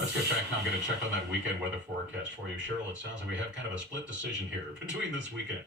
Let's get back now. I'm going to check on that weekend weather forecast for you. Cheryl, it sounds like we have kind of a split decision here between this weekend.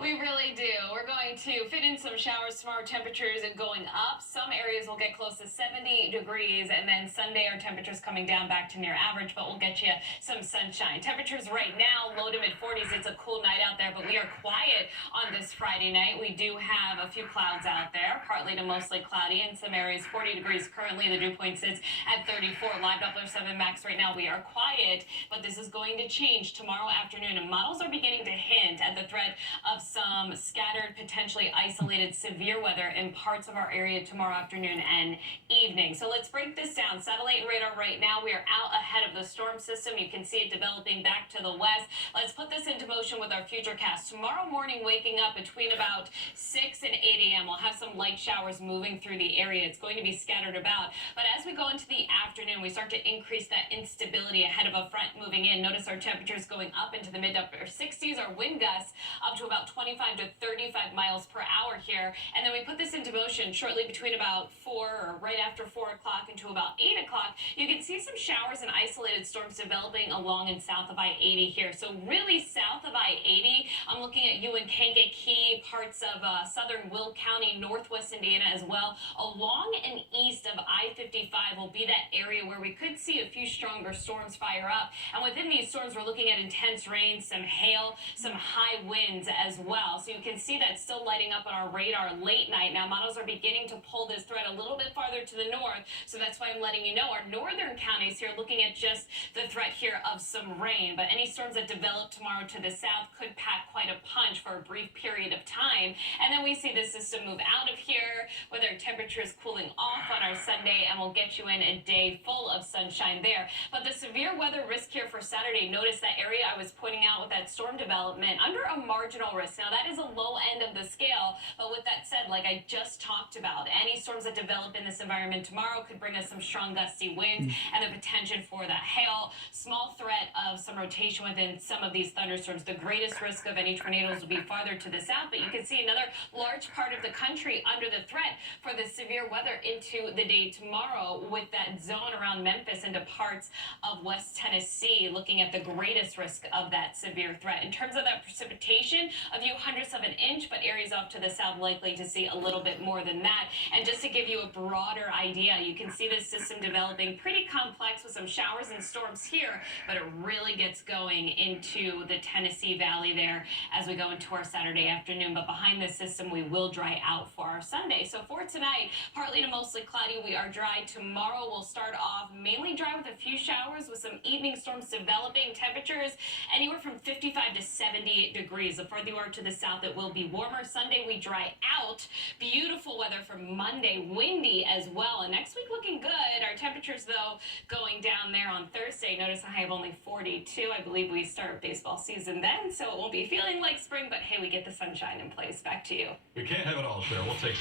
We really do. We're going to fit in some showers tomorrow. Temperatures are going up. Some areas will get close to 70 degrees, and then Sunday our temperatures coming down back to near average, but we'll get you some sunshine. Temperatures right now low to mid 40s. It's a cool night out there, but we are quiet on this Friday night. We do have a few clouds out there, partly to mostly cloudy in some areas. 40 degrees currently. The dew point sits at 34. Live Doppler 7 max right now. We are quiet, but this is going to change tomorrow afternoon, and models are beginning to hint at the threat of some scattered, potentially isolated severe weather in parts of our area tomorrow afternoon and evening. So let's break this down. Satellite and radar right now, we are out ahead of the storm system. You can see it developing back to the west. Let's put this into motion with our futurecast. Tomorrow morning, waking up between about 6 and 8 a.m., we'll have some light showers moving through the area. It's going to be scattered about. But as we go into the afternoon, we start to increase that instability ahead of a front moving in. Notice our temperatures going up into the mid-upper 60s. Our wind gusts up to about 25 to 35 miles per hour here. And then we put this into motion shortly between about 4 or right after 4 o'clock into about 8 o'clock. You can see some showers and isolated storms developing along and south of I-80 here. So really south of I-80, I'm looking at you in Kankakee, parts of southern Will County, northwest Indiana as well. Along and east of I-55 will be that area where we could see a few stronger storms fire up. And within these storms, we're looking at intense rain, some hail, some high winds as well. So you can see that still lighting up on our radar late night. Now, models are beginning to pull this threat a little bit farther to the north. So that's why I'm letting you know our northern counties here looking at just the threat here of some rain. But any storms that develop tomorrow to the south could pack quite a punch for a brief period of time. And then we see the system move out of here with our temperatures cooling off on our Sunday, and we'll get you in a day full of sunshine there. But the severe weather risk here for Saturday, notice that area I was pointing out with that storm development under a marginal risk. Now, that is a low end of the scale, but with that said, like I just talked about, any storms that develop in this environment tomorrow could bring us some strong gusty winds and the potential for that hail. Small threat of some rotation within some of these thunderstorms. The greatest risk of any tornadoes will be farther to the south, but you can see another large part of the country under the threat for the severe weather into the day tomorrow, with that zone around Memphis into parts of West Tennessee looking at the greatest risk of that severe threat. In terms of that precipitation, a few hundredths of an inch, but areas off to the south likely to see a little bit more than that. And just to give you a broader idea, you can see this system developing pretty complex with some showers and storms here, but it really gets going into the Tennessee Valley there as we go into our Saturday afternoon. But behind this system, we will dry out for our Sunday. So for tonight, partly to mostly cloudy, we are dry. Tomorrow we'll start off mainly dry with a few showers with some evening storms developing. Temperatures anywhere from 55 to 78 degrees. The further you are to the south, it will be warmer. Sunday we dry out. Beautiful weather for Monday, windy as well. And next week looking good. Our temperatures though going down there on Thursday. Notice a high of only 42. I believe we start baseball season then, so it won't be feeling like spring, but hey, we get the sunshine in place. Back to you. We can't have it all, Cheryl. We'll take